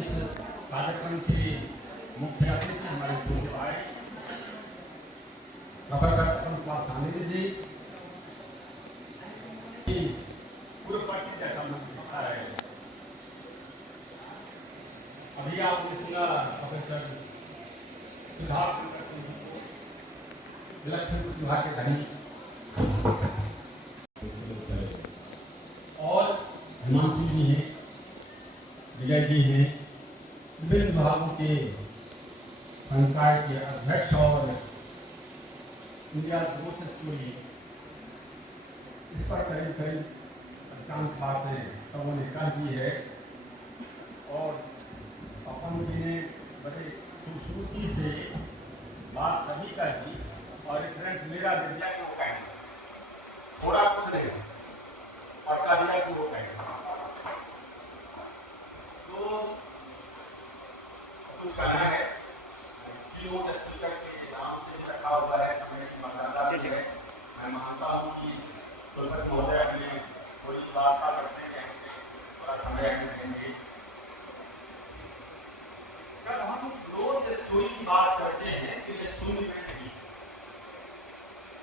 इस कार्यक्रम के मुख्य अतिथि हमारे जो आए प्रोफेसर अनुपाल सानिध्य जी पूर्व पक्ष जैसा मंत्र बता रहे हैं। अभी आपने सुना प्रोफेसर सिद्धार्थ विलक्षण विभाग के धनी और हिमांशु जी हैं, विजय जी हैं, विभिन्न विभागों के संकाय के अध्यक्ष और इंडिया ग्रोथ स्टोरी इस पर करीब करीब अधिकांश बातें सबों ने कह दी है और अपन जी ने बड़े खूबसूरती से बात सभी का दी और रेफरेंस मेरा दे दिया कि वो कहेंगे, थोड़ा कुछ नहीं और कह दिया कि वो कहेंगे। तो कुछ कहना है स्पीकर के नाम से रखा हुआ है, समय की मर्यादा भी है। मैं मानता हूँ कि कुलपति महोदय ने थोड़ी वार्ता करते हैं, थोड़ा समय देंगे। जब हम रोज स्टोरी की बात करते हैं तो ये शून्य में नहीं,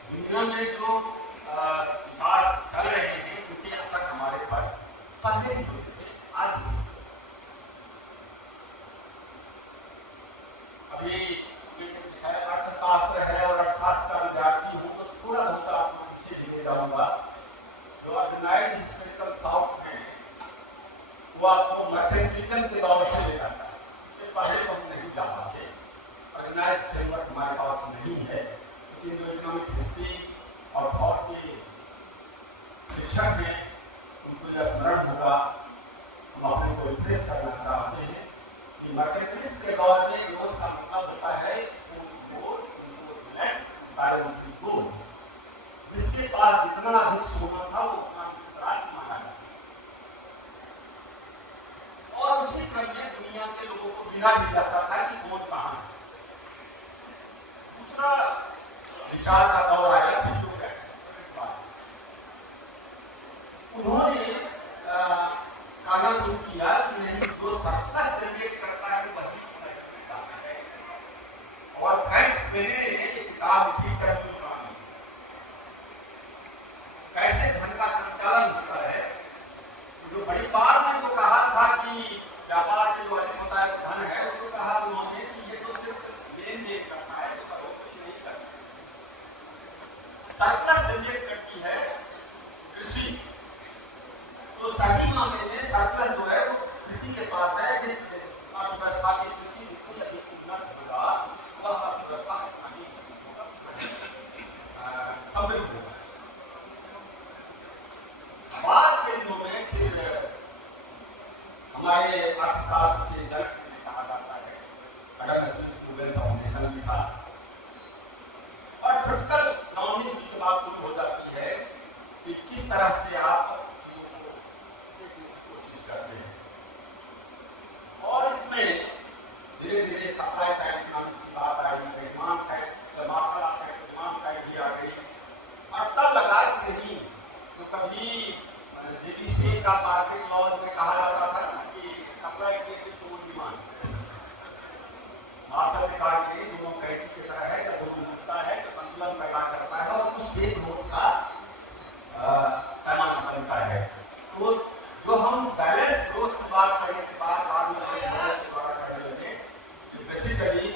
दुनिया में जो विकास चल रहे हैं उनके असर हमारे पर पहले भी होते थे, आज भी। अभी अर्थशास्त्र है और अर्थशास्त्र का विद्यार्थी हूँ तो थोड़ा बहुत आपको पीछे लेके जाऊंगा। जो ऑर्गेनाइज्ड हिस्टोरिकल थॉट्स हैं वो आपको मैथमेटिकल के दौर से ले जाता है, इससे पहले तो हम नहीं जा पाते। ऑर्गेनाइज्ड फ्रेमवर्क हमारे पास नहीं है, लेकिन जो इकोनॉमिक हिस्ट्री और थॉट के शिक्षक हैं उनको जब स्मरण होगा हम अपने को रिफ्रेश करना चाहते हैं कि मैथमेटिक्स के दौर में ग्रोथ का मतलब होता है जिसके पास जितना अधिक सोना था वो उतना विश्वास माना जाता और उसी क्रम में दुनिया के लोगों को गिना भी जाता था कि कौन कहाँ है। दूसरा विचार का दौर आया फिजियोक्रेट्स, उन्होंने कहना शुरू किया कि नहीं, जो सर्कस जनरेट करता है वही है और फैक्ट्स देने किताब ठीक कर कैसे धन का संचालन होता है। जो बड़ी बार में तो कहा था कि व्यापार से जो अधिक होता है धन है, उसको कहा उन्होंने कि ये तो सिर्फ लेन देन करना है, तो बढ़ोतरी नहीं करना। सरप्लस जनरेट करती है कृषि, तो सही मामले में सरप्लस जो है वो कृषि के पास है। जिस अर्थव्यवस्था की कृषि जितनी अधिक उन्नत होगा वह अर्थव्यवस्था समृद्ध होगा। बाद के दिनों में फिर हमारे अर्थशास्त्र के जनक ने कहा जाता है, अडम स्मिथ फाउंडेशन लिखा और क्रिटिकल इकोनॉमिक्स की बात शुरू हो जाती है कि किस तरह से आप चीजों को देखने की कोशिश करते हैं। और इसमें धीरे धीरे सप्लाई साइड इकोनॉमिक्स की बात आई, demand side, martial art side, demand side भी आ गई और तब लगा कि नहीं, तो कभी जेबीसी का मार्केट लॉ में कहा जाता था कि सप्लाई के शो डिमांड, मार्शल ने कहा कि दोनों कैसी की तरह है, जब दोनों मिलता है तो संतुलन पैदा करता है और उस से ग्रोथ का पैमाना बनता है। तो जो हम बैलेंस ग्रोथ की बात करने के बाद बाद में करने लगे, बेसिकली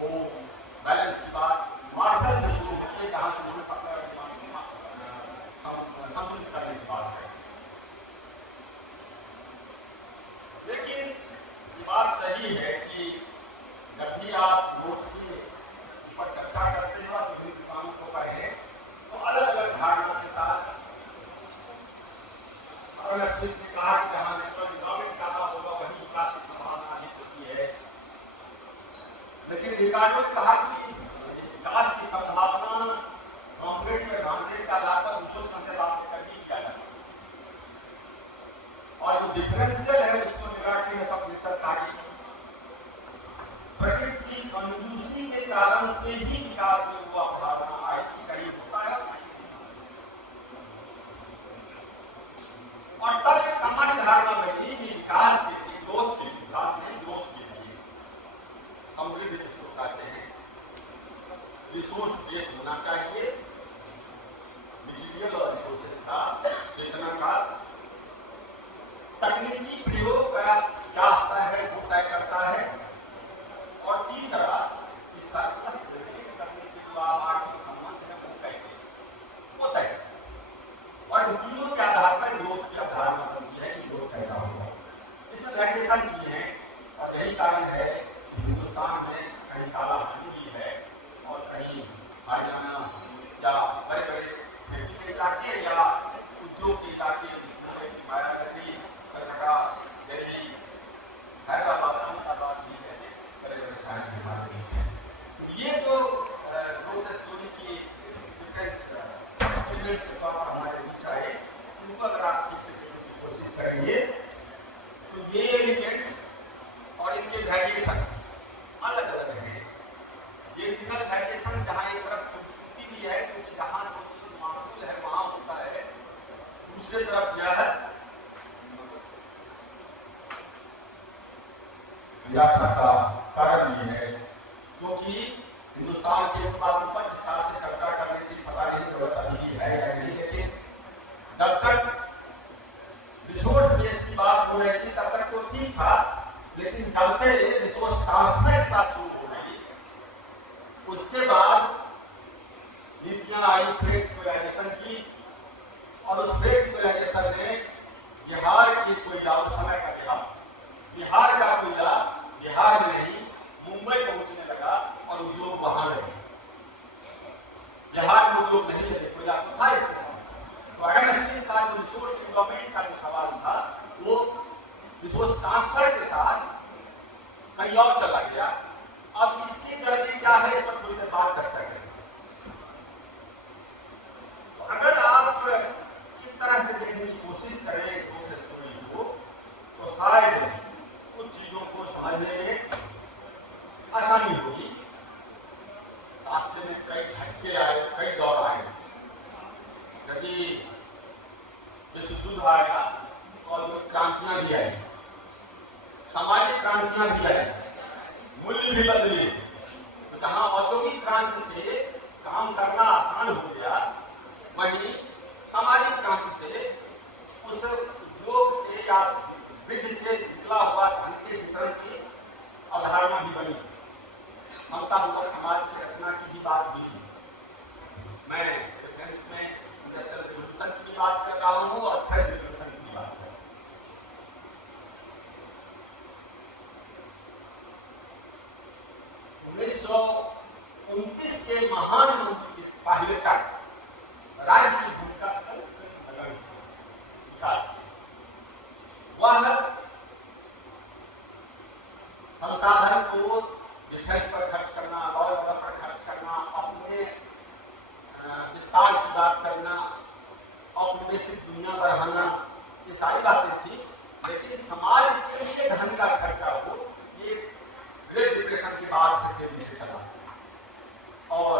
वो बैलेंस की बात मार्शल से शुरू होती है, जहाँ से उन्होंने सप्लाई और डिमांड संतुलित करने की बात है। लेकिन ये बात सही है कि जब भी आप ग्रोथ के ऊपर चर्चा करते हैं और विभिन्न विद्वानों को करें तो अलग अलग धारणा के साथ स्मिथ ने कहा कि जहाँ नेशनल डेवलपमेंट ज्यादा होगा वही विकास की संभावना अधिक होती है। लेकिन रिकार्डो ने कहा कि विकास की संभावना कॉम्परेटिव एडवांटेज का आधार पर दूसरों से बात करनी किया जाता है और जो डिफरेंशियल है उसको निराकरण में सब निश्चित ताकि प्रकृति की कंजूसी के कारण से ही विकास में हुआ धारणा आई कि कहीं होता है और तब एक सामान्य धारणा बनी कि विकास के ग्रोथ के प्रयोग का क्या स्तर है वो तय करता है। और तीसरा, इस सरप्लस जनरेट करने के जो आर्थिक संबंध है वो कैसे वो तय करता है। और इन तीनों के आधार पर ग्रोथ की अवधारणा बनती है कि ग्रोथ कैसा होगा। इसमें वैल्यूएशंस भी हैं और यही कारण है कि हिंदुस्तान में कहीं कालाधन भी है और कहीं हरियाणा या बड़े बड़े खेती के इलाके या उद्योग के इलाके, मायावती, कलकत्ता, दिल्ली, हैदराबाद, अहमदाबाद भी ऐसे बड़े बड़े शहर हमारे बीच हैं। ये जो ग्रोथ स्टोरी की डिफरेंट एक्सपीरियंस के तौर पर हमारे बीच आए, उनको अगर आप ठीक से देखने की कोशिश करेंगे तो ये एलिमेंट्स और इनके वेरिएशन अलग अलग हैं। ये रीजनल वेरिएशन जहाँ एक तरफ खूबसूरती भी है क्योंकि जहाँ जो चीज माकूल है वहाँ होता है, दूसरी तरफ यह निराशा का कारण भी है क्योंकि हिंदुस्तान के उत्पादन पर विस्तार से चर्चा करने की पता नहीं जरूरत अभी है या नहीं, लेकिन जब तक रिसोर्स बेस की बात हो रही थी तब तक तो ठीक था, लेकिन जब से रिसोर्स ट्रांसफर की बात शुरू हो गई उसके बाद नीतियां आई फ्रेट कोयलाइजेशन की, और उस फ्रेट कोयलाइजेशन ने बिहार की कोयला उस समय का बिहार का कोयला बिहार में नहीं मुंबई पहुंचने लगा और उद्योग वहां रहे। बिहार में उद्योग नहीं लगे, कोयला तो था इसमें। तो अगर का जो रिसोर्स डेवलपमेंट का जो सवाल था वो रिसोर्स ट्रांसफर के साथ कहीं और चला गया। अब इसकी गलती क्या है इस पर थोड़ी देर बात चर्चा करेंगे। तो अगर आप इस तरह से देखने की कोशिश करें ग्रोथ स्टोरी को तो शायद कुछ चीजों को समझने में आसानी होगी। रास्ते में कई झटके आए, कई दौर आए, यदि विश्व युद्ध आया और क्रांतियां भी आई, सामाजिक क्रांतियां भी आई, मूल्य भी बदले। तो जहां औद्योगिक क्रांति से काम करना आसान हो गया, वहीं सामाजिक क्रांति से उस उद्योग से या वृद्धि से निकला हुआ धन के वितरण की अवधारणा भी बनी। समतामूलक समाज की रचना की भी बात भी। मैं रेफरेंस में इंडस्ट्रियल रिवॉल्यूशन की बात कर रहा हूँ और थर्ड रिवॉल्यूशन की बात कर रहा हूँ। 1929 के महान मंत्री की पहले तक राज्य की भूमिका अलग विकास वह संसाधन को डिफेंस पर खर्च करना, लॉ पर खर्च करना, अपने विस्तार की बात करना, औपनिवेशिक दुनिया बढ़ाना, ये सारी बातें थी। लेकिन समाज के लिए धन का खर्चा हो, ये ग्रेट डिप्रेशन की बात से तेजी से चला और